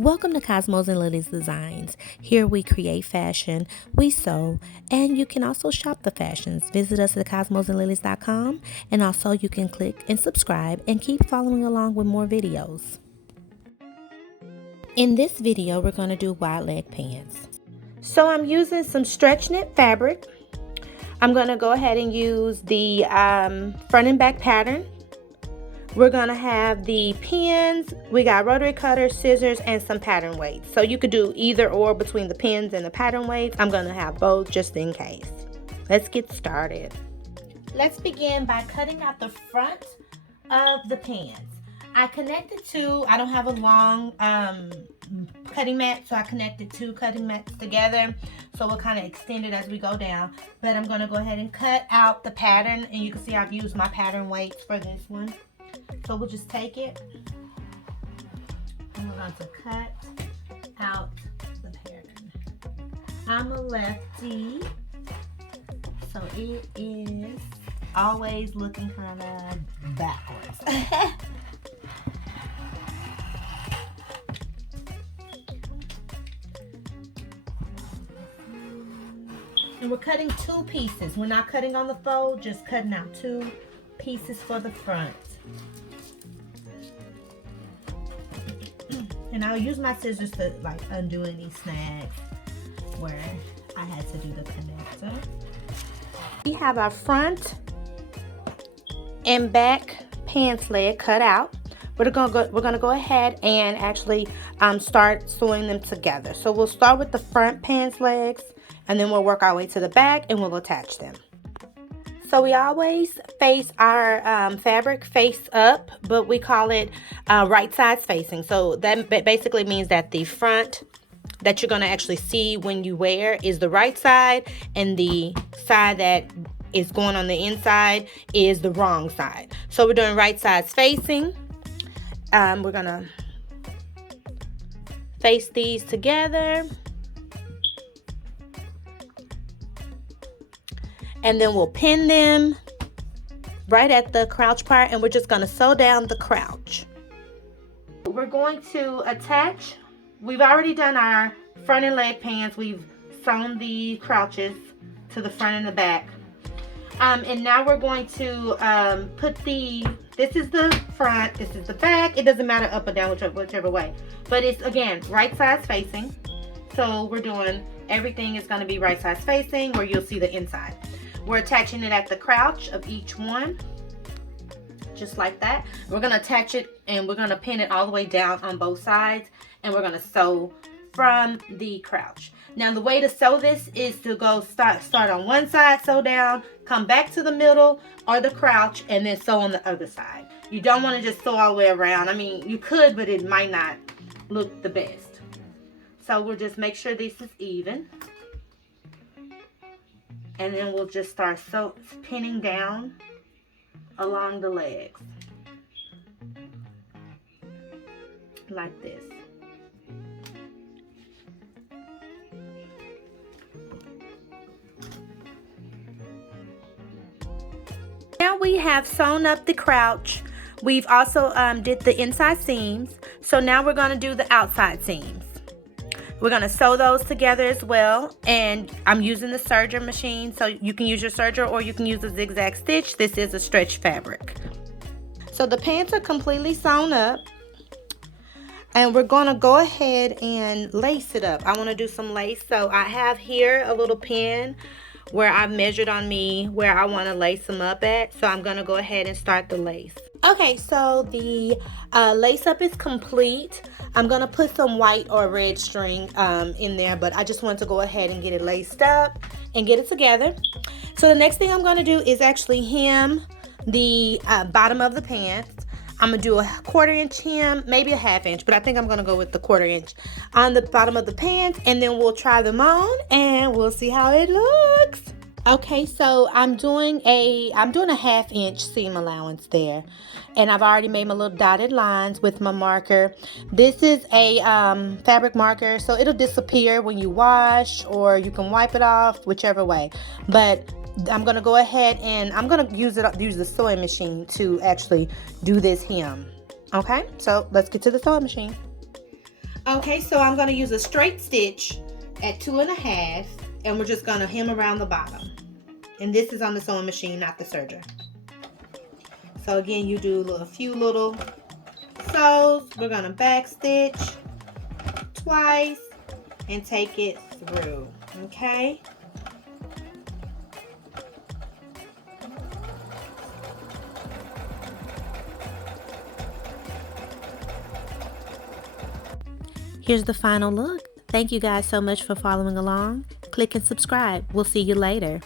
Welcome to Cosmos and Lillies Designs. Here we create fashion, we sew, and you can also shop the fashions. Visit us at cosmosandlillies.com, and also you can click and subscribe and keep following along with more videos. In this video, we're going to do wide leg pants. So I'm using some stretch knit fabric. I'm going to go ahead and use the front and back pattern. We're gonna have the pins, we got rotary cutters, scissors, and some pattern weights. So you could do either or between the pins and the pattern weights. I'm gonna have both just in case. Let's get started. Let's begin by cutting out the front of the pants. I don't have a long cutting mat, so I connected two cutting mats together. So we'll kind of extend it as we go down. But I'm gonna go ahead and cut out the pattern, and you can see I've used my pattern weights for this one. So we'll just take it and we're going to cut out the pattern. I'm a lefty, so it is always looking kind of backwards. And we're cutting two pieces. We're not cutting on the fold, just cutting out two pieces for the front. And I'll use my scissors to like undo any snags where I had to do the connector. We have our front and back pants leg cut out. We're gonna go ahead and actually start sewing them together. So we'll start with the front pants legs, and then we'll work our way to the back and we'll attach them. So we always face our fabric face up, but we call it right sides facing. So that basically means that the front that you're going to actually see when you wear is the right side, and the side that is going on the inside is the wrong side. So we're doing right sides facing. We're going to face these together. And then we'll pin them right at the crouch part, and we're just going to sew down the crouch. We're going to attach, we've already done our front and leg pants. We've sewn the crouches to the front and the back. And now we're going to this is the front, this is the back. It doesn't matter up or down, whichever way. But it's, again, right sides facing. So we're doing, everything is going to be right sides facing, where you'll see the inside. We're attaching it at the crouch of each one, just like that. We're going to attach it, and we're going to pin it all the way down on both sides, and we're going to sew from the crouch. Now the way to sew this is to go start on one side, sew down, come back to the middle or the crouch, and then sew on the other side. You don't want to just sew all the way around. I mean, you could, but it might not look the best. So we'll just make sure this is even. And then we'll just start pinning down along the legs. Like this. Now we have sewn up the crouch. We've also did the inside seams. So now we're going to do the outside seams. We're going to sew those together as well, and I'm using the serger machine, so you can use your serger or you can use a zigzag stitch. This is a stretch fabric. So the pants are completely sewn up, and we're going to go ahead and lace it up. I want to do some lace, so I have here a little pin where I've measured on me where I want to lace them up at, so I'm going to go ahead and start the lace. Okay, so the lace up is complete. I'm going to put some white or red string in there, but I just want to go ahead and get it laced up and get it together. So the next thing I'm going to do is actually hem the bottom of the pants. I'm going to do a 1/4 inch hem, maybe a 1/2 inch, but I think I'm going to go with the 1/4 inch on the bottom of the pants, and then we'll try them on and we'll see how it looks. Okay, so I'm doing a 1/2 inch seam allowance there, and I've already made my little dotted lines with my marker. This is a fabric marker, so it'll disappear when you wash, or you can wipe it off, whichever way. But I'm gonna go ahead and I'm gonna use the sewing machine to actually do this hem. Okay, so let's get to the sewing machine. Okay, so I'm going to use a straight stitch at 2.5, and we're just going to hem around the bottom. And this is on the sewing machine, not the serger. So again, you do a few little sews. We're going to back stitch twice and take it through. Okay. Here's the final look. Thank you guys so much for following along. Click and subscribe. We'll see you later.